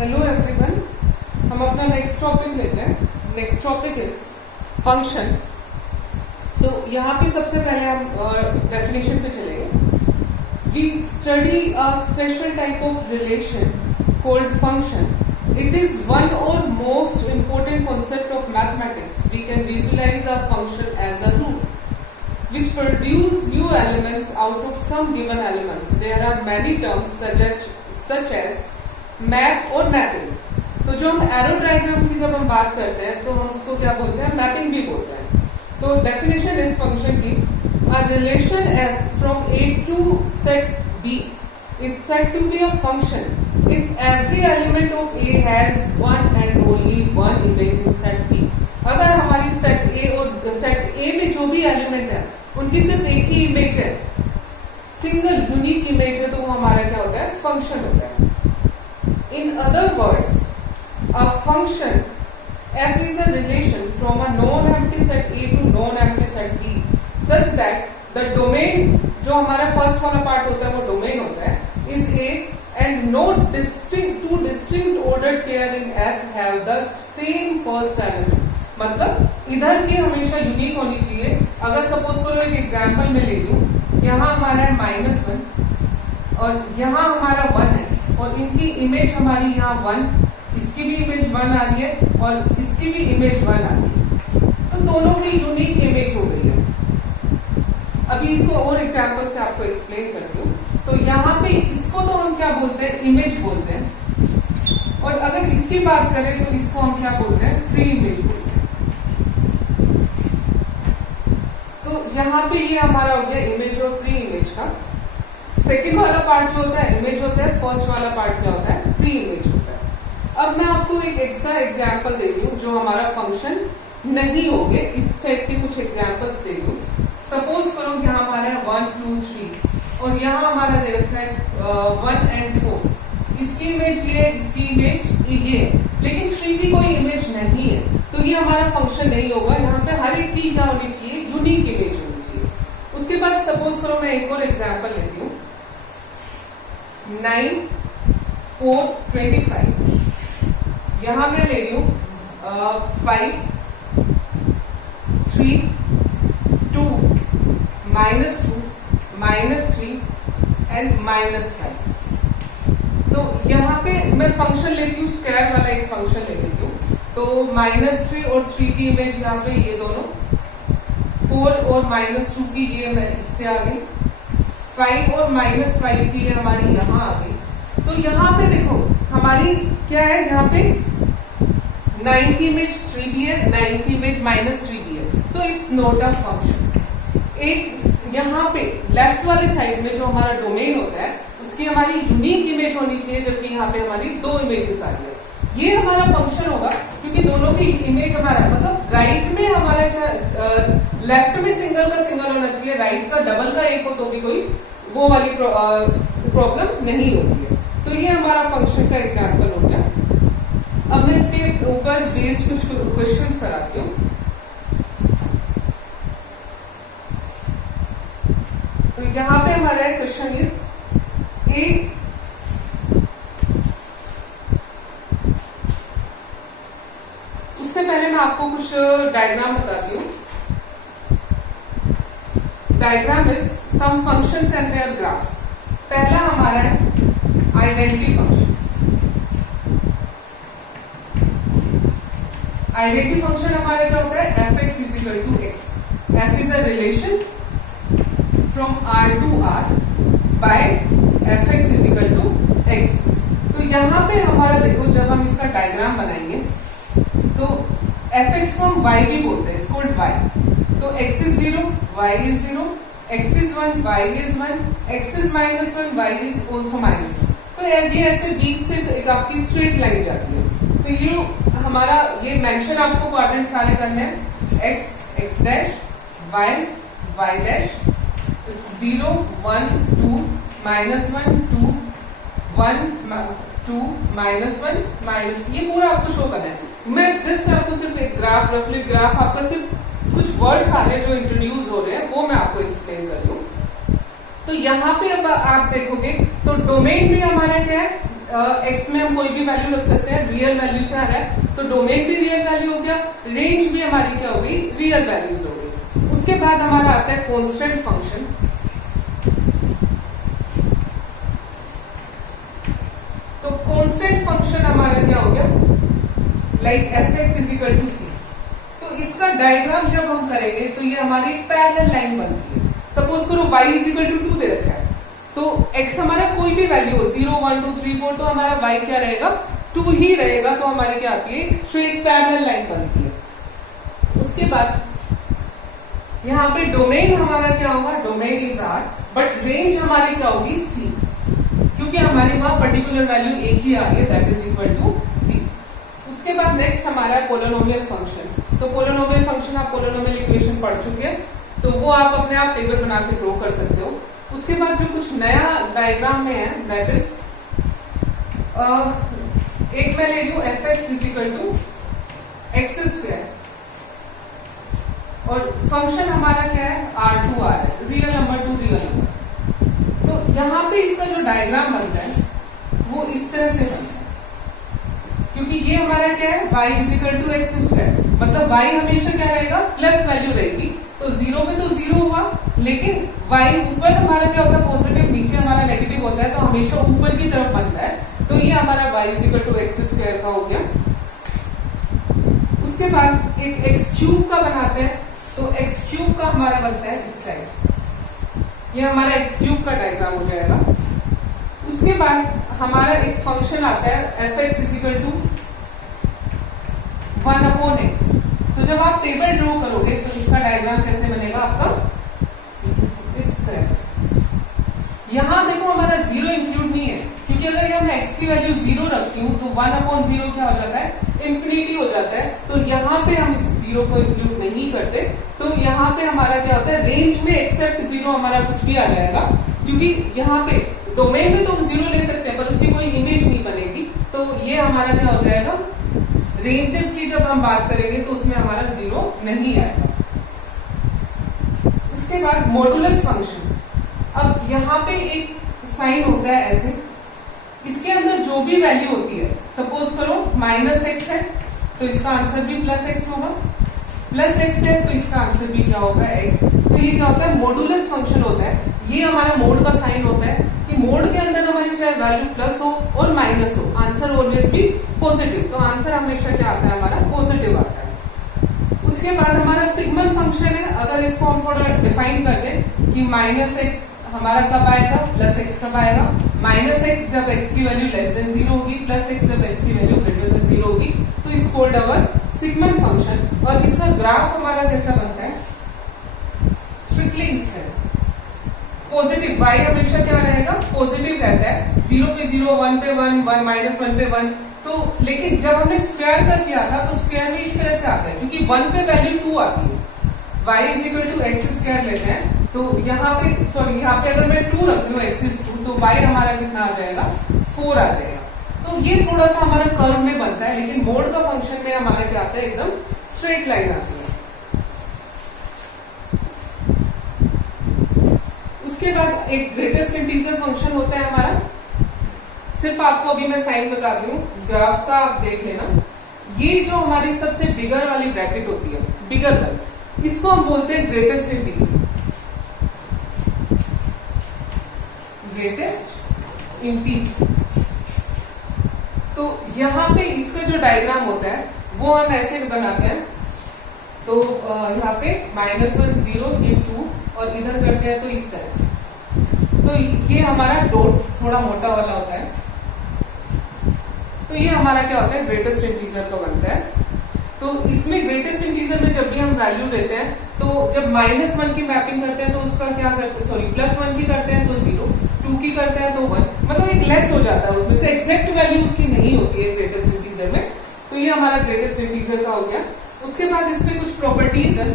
Hello everyone, हम अपना next topic लेते हैं। Next topic is function. तो यहाँ पे सबसे पहले हम डेफिनेशन पे चलेंगे। We study a special type of relation called function. It is one or most important concept of mathematics. We can visualize a function as a root which produce new elements out of some given elements. There are many terms such as map और mapping. तो जो हम arrow diagram की जब हम बात करते हैं तो हम उसको क्या बोलते हैं, मैपिंग भी बोलते हैं. तो डेफिनेशन इस फंक्शन की, a relation f from a to set b is said to be a function if every element of A has one and only one image in set B. अगर हमारी set A और set A में जो भी element है उनकी सिर्फ एक ही इमेज है, सिंगल यूनिक इमेज है, तो वो हमारा क्या होता है, फंक्शन होता है. In other words, a function f is a relation from a non-empty set A to non-empty set B such that the domain, जो हमारा फर्स्ट वाला पार्ट होता है वो डोमेन होता है, is A and no two distinct ordered pair in F have the same first element. मतलब इधर की हमेशा यूनिक होनी चाहिए. अगर सपोज करो एक एग्जांपल में ले लूं, यहाँ हमारा है -1 और यहाँ हमारा 1 है और इनकी इमेज हमारी यहाँ 1, इसकी भी इमेज 1 आ रही है और इसकी भी इमेज 1 आ रही है, तो दोनों की यूनिक इमेज हो गई है. अभी इसको और एग्जांपल से आपको एक्सप्लेन करती हूँ. तो यहाँ पे इसको तो हम क्या बोलते हैं, इमेज बोलते हैं, और अगर इसकी बात करें तो इसको हम क्या बोलते हैं, प्री इमेज बोलते हैं. तो यहाँ पे ये हमारा हो गया इमेज और प्री इमेज का. सेकेंड वाला पार्ट जो होता है इमेज होता है, फर्स्ट वाला पार्ट क्या होता है, प्री इमेज होता है. अब मैं आपको एक एक्स्ट्रा एग्जाम्पल दे रही हूँ जो हमारा फंक्शन नहीं होंगे, इस टाइप के कुछ एग्जाम्पल्स दे रही हूँ. सपोज करो कि यहाँ हमारा 1 2 3 और यहाँ हमारा दे रखा है 1 and 4. इसकी इमेज ये, इसकी इमेज ये, लेकिन 3 की कोई इमेज नहीं है, तो ये हमारा फंक्शन नहीं होगा. यहाँ पे हर एक की क्या होनी चाहिए, यूनिक इमेज होनी चाहिए. उसके बाद सपोज करो मैं एक और एग्जांपल लेती हूँ. 9 4 25. यहाँ मैं ले रही हूँ 5 3 2 -2 -3 एंड -5. तो यहाँ पे मैं फंक्शन लेती हूँ, स्क्वायर वाला एक फंक्शन ले लेती हूँ. तो -3 और 3 की इमेज यहाँ पे ये दोनों, 4 और -2 की ये मैं इससे आ गई, 5 और -5 की ये हमारी यहाँ आ गई. तो यहाँ पे देखो हमारी क्या है, यहाँ पे 9 की इमेज 3 भी है, 9 की इमेज -3 भी है, तो इट्स नॉट अ फंक्शन. एक यहाँ पे लेफ्ट वाले साइड में जो हमारा डोमेन होता है उसकी हमारी यूनिक इमेज होनी चाहिए, जबकि यहाँ पे हमारी 2 इमेजेस आ रही है. ये हमारा फंक्शन होगा क्योंकि दोनों की इमेज हमारा, मतलब राइट में हमारा क्या, लेफ्ट में सिंगल का सिंगल होना चाहिए, राइट का डबल का एक हो तो भी कोई वो वाली प्रॉब्लम नहीं होती है. तो ये हमारा फंक्शन का एग्जाम्पल हो गया. अब मैं इसके ऊपर बेस्ड कुछ क्वेश्चन कराती हूँ. तो यहाँ पे हमारा क्वेश्चन इज ए, उससे पहले मैं आपको कुछ डायग्राम बताती हूँ. Diagram is some functions and their graphs. पहला हमारा है आइडेंटिटी फंक्शन. आइडेंटिटी फंक्शन हमारा क्या होता है, f(x = x). f is a relation from R to R by f(x = x). तो यहाँ पे हमारा देखो, जब हम इसका डायग्राम बनाएंगे तो f(x) को हम y भी बोलते हैं, इट्स कॉल्ड y. तो x is 0, y is 0, x is 1, y is 1, x is -1, y is also -1. तो ये ऐसे बीच से एक आपकी स्ट्रेट लाइन जाती है. तो ये हमारा, ये मेंशन आपको क्वाड्रेंट सारे करने हैं. x x dash, y y dash, 0 1 2 -1 2 1 2 -1 ये पूरा आपको शो करना है. मैं जस्ट आपको सिर्फ एक ग्राफ, रफली ग्राफ, आपका सिर्फ कुछ वर्ड्स आ रहे हैं जो इंट्रोड्यूस हो रहे हैं वो मैं आपको एक्सप्लेन कर दूं. तो यहाँ पे अब आप देखोगे तो डोमेन भी हमारा क्या है, एक्स में हम कोई भी वैल्यू रख सकते हैं, रियल वैल्यू से आ रहा है तो डोमेन भी रियल वैल्यू हो गया, रेंज भी हमारी क्या हो गई, रियल वैल्यूज हो गई। उसके बाद हमारा आता है कांस्टेंट फंक्शन। तो कांस्टेंट फंक्शन हमारा क्या हो गया, like f x is equal to c. तो इसका डायग्राम जब हम करेंगे तो ये हमारी पैरेलल लाइन बनती है। सपोज करो y इज इक्वल टू 2 दे रखा है, तो x हमारा कोई भी वैल्यू हो 0 1 2 3 4, तो हमारा y क्या रहेगा, 2 ही रहेगा। तो हमारी क्या आती है, स्ट्रेट पैरेलल लाइन बनती है। उसके बाद यहाँ पे डोमेन हमारा क्या होगा, domain is R, but range हमारी क्या होगी, C, क्योंकि हमारी वहां पर्टिकुलर वैल्यू एक ही आ रही है, that is equal to C। उसके बाद नेक्स्ट हमारा है पोलिनोमियल फंक्शन। तो पोलिनोमियल फंक्शन आप पोलिनोमियल इक्वेशन पढ़ चुके हैं, तो वो आप अपने आप टेबल बना के ड्रॉ कर सकते हो। उसके बाद जो कुछ नया डायग्राम में है, दैट इज एक मैं ले लू f x is equal to x square, और फंक्शन हमारा क्या है, R2R है, real number to real number. तो यहाँ पे इसका जो डायग्राम बनता है वो इस तरह से बनता है, क्योंकि ये हमारा क्या है, y is equal to x square, मतलब y हमेशा क्या रहेगा, प्लस वैल्यू रहेगी। तो जीरो में तो जीरो हुआ, लेकिन y ऊपर हमारा क्या होता है, पॉजिटिव, नीचे हमारा नेगेटिव होता है, तो हमेशा ऊपर की तरफ बनता है। तो ये हमारा y is equal to x square का हो गया। उसके बाद एक एक्स क्यूब का बनाते हैं, तो एक्स क्यूब का हमारा बनता है इस टाइप से, ये हमारा एक्स क्यूब का डायग्राम हो जाएगा। उसके बाद हमारा एक फंक्शन आता है f x is equal to 1/x। तो जब आप टेबल ड्रॉ करोगे तो इसका डायग्राम कैसे बनेगा आपका, इस तरह से। यहां देखो हमारा जीरो इंक्लूड नहीं है, क्योंकि अगर हमने x की वैल्यू 0 रखती हूं तो 1/0 क्या हो जाता है, इंफिनिटी हो जाता है। तो यहाँ पे हम इस जीरो को इंक्लूड नहीं करते, तो यहाँ पे हमारा क्या होता है, रेंज में एक्सेप्ट 0 हमारा कुछ भी आ जाएगा, क्योंकि यहाँ पे डोमेन में तो हम 0 ले सकते हैं पर उसकी कोई इमेज नहीं बनेगी। तो ये हमारा क्या हो जाएगा, रेंज की जब हम बात करेंगे तो उसमें हमारा 0 नहीं आएगा। उसके बाद मॉडुलस फंक्शन। अब यहाँ पे एक साइन होता है ऐसे, इसके अंदर जो भी वैल्यू होती है, सपोज करो -x है तो इसका आंसर भी +x होगा, +x है तो इसका आंसर भी क्या होगा, x। तो ये क्या होता है, मॉडुलस फंक्शन होता है। ये हमारा मोड का साइन होता है कि मोड के अंदर हमारी चाहे वैल्यू प्लस हो और माइनस हो, आंसर ऑलवेज भी पॉजिटिव। तो आंसर हमेशा क्या आता है, हमारा पॉजिटिव आता है। उसके बाद हमारा सिग्मल फंक्शन है। अगर इसको हम थोड़ा डिफाइन कर दें कि -x हमारा कब आएगा, +x कब आएगा, -x जब x की वैल्यू <0 होगी, +x जब x की वैल्यू <0 होगी, तो इट्स कॉल्ड अवर सिग्मल फंक्शन। और इसका ग्राफ हमारा कैसा बनता है, स्ट्रिक्टली इस तरह से पॉजिटिव, y हमेशा क्या रहेगा, पॉजिटिव रहता है, 0 पे 0, 1 पे 1, -1 पे 1। तो लेकिन जब हमने स्क्वायर का किया था तो स्क्वायर में इस तरह से आता है, क्योंकि 1 पे वैल्यू 2 आती है, y is equal to x square लेते हैं, तो यहाँ पे यहाँ पे अगर मैं 2 रख लूँ, x इज 2, तो y हमारा कितना आ जाएगा, 4 आ जाएगा। तो ये थोड़ा सा हमारा कर्व में बनता है, लेकिन मोड का फंक्शन में हमारा क्या आता है, एकदम स्ट्रेट लाइन आती है। उसके बाद एक ग्रेटेस्ट इंटीजर फंक्शन होता है हमारा। सिर्फ आपको अभी मैं साइन बता दी हूँ, ग्राफ का आप देख लेना। ये जो हमारी सबसे बिगर वाली ब्रैकेट होती है, बिगर वाली, इसको हम बोलते हैं ग्रेटेस्ट इंटीजर। Greatest integer. तो यहाँ पे इसका जो डायग्राम होता है वो हम ऐसे बनाते हैं। तो यहाँ पे -1 0 ये 2 और इधर करते हैं तो इस तरह से। तो ये हमारा डॉट थोड़ा मोटा वाला होता है। तो ये हमारा क्या होता है, ग्रेटेस्ट इंटीजर का बनता है। तो इसमें ग्रेटेस्ट इंटीजर में जब भी हम वैल्यू लेते हैं तो जब -1 की मैपिंग करते हैं तो उसका क्या करते हैं, सॉरी +1 की करते हैं तो 0, 2 की करते हैं तो 1, मतलब एक लेस हो जाता है, उसमें से एग्जैक्ट वैल्यू उसकी नहीं होती है ग्रेटेस्ट इंटीजर में। तो ये हमारा ग्रेटेस्ट इंटीजर का हो गया। उसके बाद इसमें कुछ प्रॉपर्टीज है।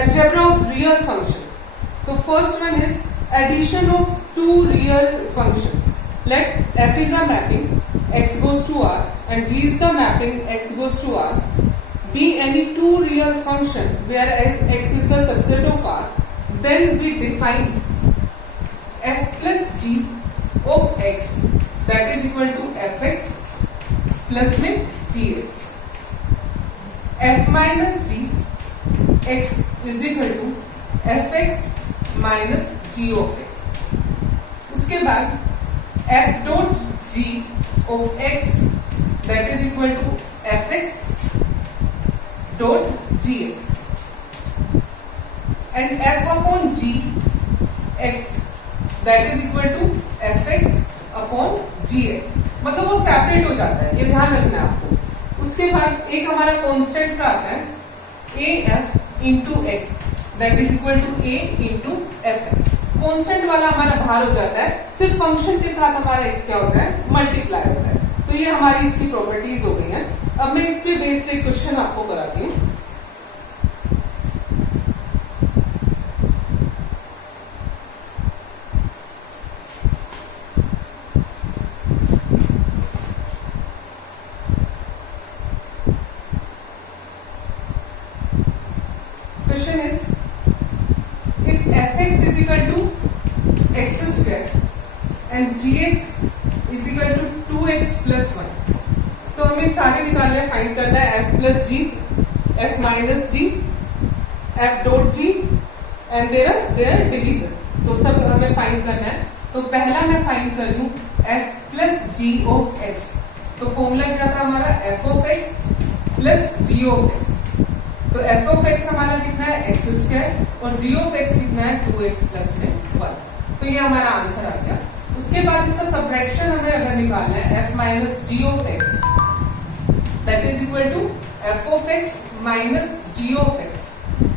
Algebra of real function. So first one is addition of two real functions. Let f is a mapping, x goes to r and G is the mapping x goes to R, be any two real function where x is the subset of R, then we define f plus g of x that is equal to fx plus में gx. f minus g x is equal to fx minus g of x. उसके बाद f dot g of x that is equal to fx dot gx and f upon g x that is equal to fx upon gx. मतलब वो separate हो जाता है, ये ध्यान रखना है आपको. उसके बाद एक हमारा कांस्टेंट का आता है af into x that is equal to a into f x. Constant वाला हमारा बाहर हो जाता है, सिर्फ फंक्शन के साथ हमारा x क्या होता है, मल्टीप्लाई होता है. तो ये हमारी इसकी प्रॉपर्टीज हो गई हैं. अब मैं इस पे बेस्ड एक क्वेश्चन आपको कराती हूँ. Question is, if fx is equal to x square and gx is equal to 2x plus 1, तो हमें सारे निकालने हैं, फाइंड करना है f plus g, f minus g, f dot g and their division. तो सब हमें फाइंड करना है. तो पहला मैं फाइंड कर लूं f plus g of x. तो फॉर्मूला क्या था हमारा, f of x plus g of x. तो f of x हमारा कितना है, x स्क्वायर, और g of x कितना है, 2x प्लस में 1. तो ये हमारा आंसर आ गया. उसके बाद इसका सबट्रैक्शन हमें अगर निकालना है, f minus g of x that is equal to f of x minus g of x.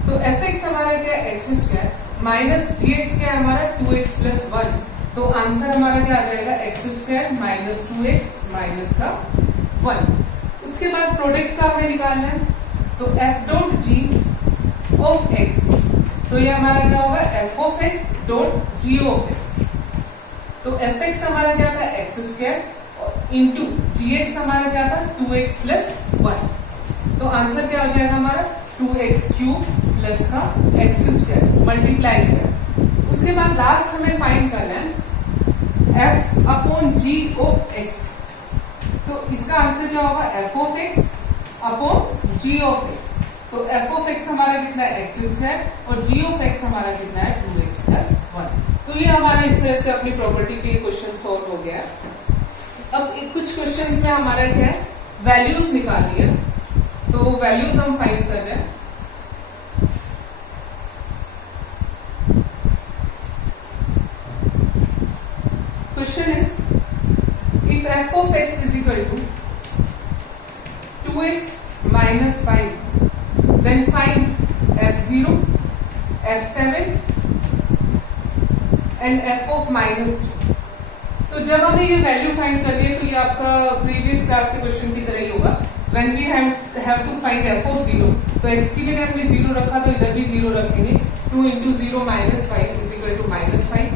तो fx हमारा क्या है, x स्क्वायर, माइनस gx क्या है हमारा, 2x प्लस 1. तो आंसर हमारा क्या आ जाएगा, x square minus 2x minus का 1. उसके बाद प्रोडक्ट का हमें निकालना है. तो f dot g of x, तो ये हमारा क्या होगा, f of x dot g of x. तो fx हमारा क्या था, x स्क्वायर इंटू gx हमारा क्या था, 2x प्लस 1. तो आंसर क्या हो जाएगा हमारा, 2x क्यूब प्लस का x स्क्वायर मल्टीप्लाई किया. उसके बाद लास्ट हमें फाइंड करना है f upon g of x. तो इसका आंसर क्या होगा, f of x upon g of x. तो f ऑफ x हमारा कितना है, x स्क्वायर, और g ऑफ x हमारा कितना है, 2x प्लस 1. तो ये हमारा इस तरह से अपनी प्रॉपर्टी पे क्वेश्चन सॉल्व हो गया है. अब कुछ क्वेश्चंस में हमारा क्या है, वैल्यूज निकालनी है. तो वैल्यूज हम फाइंड कर रहे हैं. Question is, if f of x is equal to 2x minus 5, then find f0, f7 and f of minus 3. तो जब हमें ये वैल्यू फाइंड करनी है, तो ये आपका प्रीवियस क्लास के क्वेश्चन की तरह ही होगा. When we have to find f of 0, तो x की जगह हमने 0 रखा, तो इधर भी 0 रखेंगे. 2 into 0 minus 5 is equal to minus 5.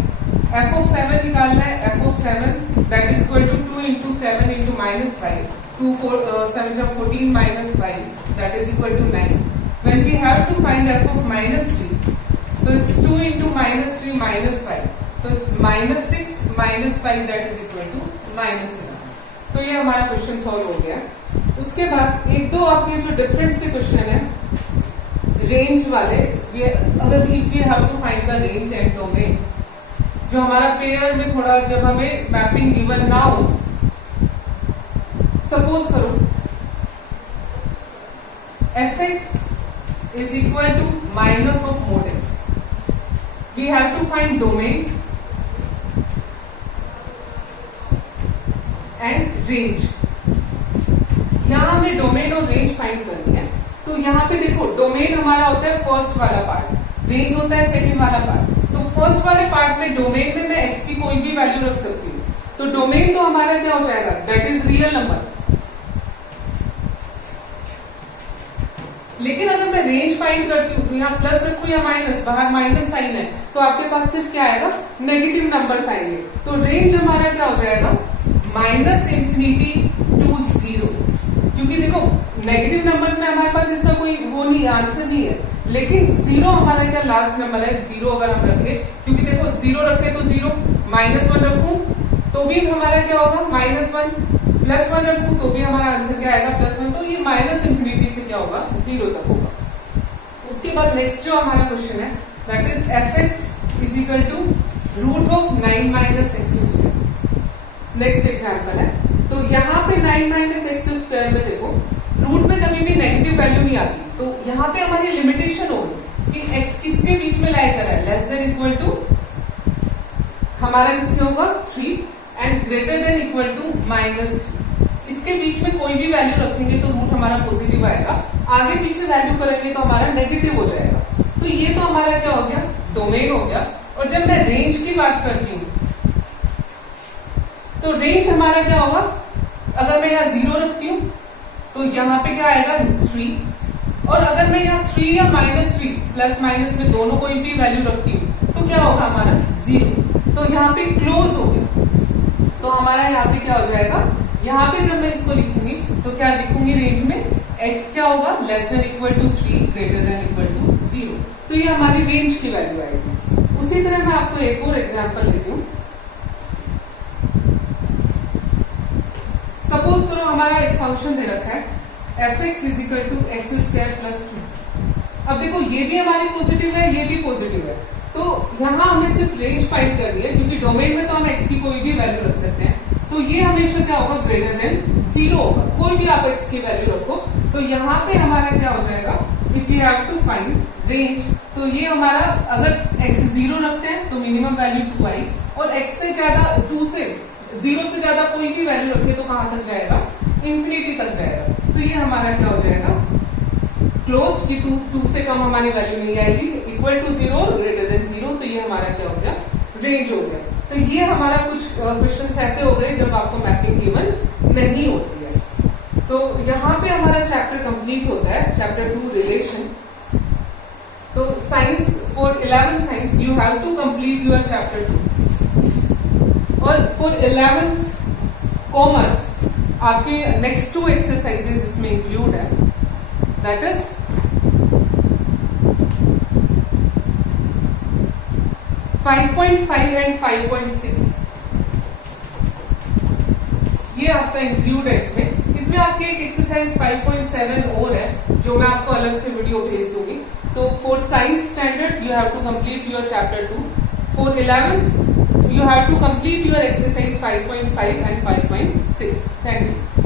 f of 7 निकालना है, f of 7 that is equal to 2 into 7 into minus 5. 2 7 14 minus 5 that is equal to 9. When we have to find f of minus 3, so it's 2 into minus 3 minus 5. So it's minus 6 minus 5 that is equal to minus 11. तो ये हमारा question solve हो गया. उसके बाद एक दो आपके जो डिफरेंट से क्वेश्चन है, रेंज वाले, अगर if we have to find the range and domain, जो हमारा पेयर में थोड़ा जब हमें मैपिंग गिवन ना हो, सपोज करो fx is equal to minus of mod x. We have to find domain and range. यहां हमें डोमेन और रेंज फाइंड करनी है. तो यहाँ पे देखो, डोमेन हमारा होता है फर्स्ट वाला पार्ट, रेंज होता है सेकंड वाला पार्ट. तो फर्स्ट वाले पार्ट में डोमेन में मैं x की कोई भी वैल्यू रख सकती हूँ. तो डोमेन तो हमारा क्या हो जाएगा, दैट इज रियल नंबर. लेकिन अगर मैं रेंज फाइंड करती हूँ, तो यहाँ प्लस रखू या माइनस, बाहर माइनस साइन है, तो आपके पास सिर्फ क्या आएगा, नेगेटिव नंबर्स आएंगे. तो रेंज हमारा क्या हो जाएगा, minus infinity to 0. Negative numbers में हमारे पास इसका कोई वो नहीं है, आंसर नहीं है, लेकिन जीरो हमारा क्या लास्ट नंबर है, जीरो अगर हम रखें, क्योंकि देखो जीरो रखे तो जीरो, -1 रखूं तो भी हमारा क्या होगा -1, +1 रखूं तो भी हमारा आंसर क्या आएगा +1, तो ये -∞ से क्या होगा 0 तक होगा। उसके बाद नेक्स्ट जो हमारा क्वेश्चन है that is f(x) = √9 - x²। Next example है, तो यहाँ पे 9 - x² में देखो रूट में कभी भी नेगेटिव वैल्यू नहीं आती, तो यहाँ पे हमारी लिमिटेशन होगी कि x किसके बीच में लाई कर रहा है, लेस देन इक्वल टू हमारा किसमें होगा 3 and greater than equal to -3। इसके बीच में कोई भी वैल्यू रखेंगे तो रूट हमारा पॉजिटिव आएगा, आगे पीछे वैल्यू करेंगे तो हमारा नेगेटिव हो जाएगा। तो ये तो हमारा क्या हो गया, डोमेन हो गया। और जब मैं रेंज की बात करती हूँ तो रेंज हमारा क्या होगा, अगर मैं यहाँ 0 रखती हूँ तो यहाँ पे क्या आएगा 3, और अगर मैं यहाँ 3 या -3 प्लस माइनस में दोनों कोई भी वैल्यू रखती हूँ तो क्या होगा हमारा 0, तो यहाँ पे क्लोज हो गया। तो हमारा यहाँ पे क्या हो जाएगा, यहाँ पे जब मैं इसको लिखूंगी तो क्या लिखूंगी रेंज में x क्या होगा, less than equal to 3 greater than equal to 0, तो ये हमारी रेंज की वैल्यू आएगी। उसी तरह मैं आपको एक और एग्जांपल लेती हूँ। सपोज करो हमारा एक फंक्शन दे रखा है f(x) = x² + 2। अब देखो ये भी हमारी पॉजिटिव है, ये भी पॉजिटिव है, तो यहाँ हमें सिर्फ रेंज फाइंड करनी है, क्योंकि डोमेन में तो हम x की कोई भी वैल्यू रख सकते हैं, तो ये हमेशा क्या होगा ग्रेटर देन 0 होगा, कोई भी आप x की वैल्यू रखो। तो यहाँ पे हमारा क्या हो जाएगा, if you have to find range, तो ये हमारा अगर x 0 रखते हैं तो मिनिमम वैल्यू 2 आई, और x से ज्यादा 2 से 0 से ज्यादा कोई भी वैल्यू रखे तो कहां तक जाएगा, इंफिनिटी तक जाएगा। तो ये हमारा क्या हो जाएगा क्लोज, कि 2 से कम हमारी वैल्यू नहीं आएगी, इक्वल टू 0 और ग्रेटर देन 0, तो ये हमारा क्या हो गया रेंज हो गया। तो ये हमारा कुछ क्वेश्चंस ऐसे हो गए जब आपको मैपिंग गिवन नहीं होती है। तो यहाँ पे हमारा चैप्टर कंप्लीट होता है, चैप्टर 2 रिलेशन। तो science for 11th science you have to complete your chapter 2, और फॉर 11th कॉमर्स आपके नेक्स्ट 2 एक्सरसाइजेज इसमें इंक्लूड है, दैट इज (5.5 एंड 5.6। ये आपका इंक्लूड है इसमें आपकी एक एक्सरसाइज 5.7 और है जो मैं आपको अलग से वीडियो भेज दूंगी। तो for science standard you have to complete your chapter 2, for 11th you have to complete your exercise 5.5 and 5.6. Thank you.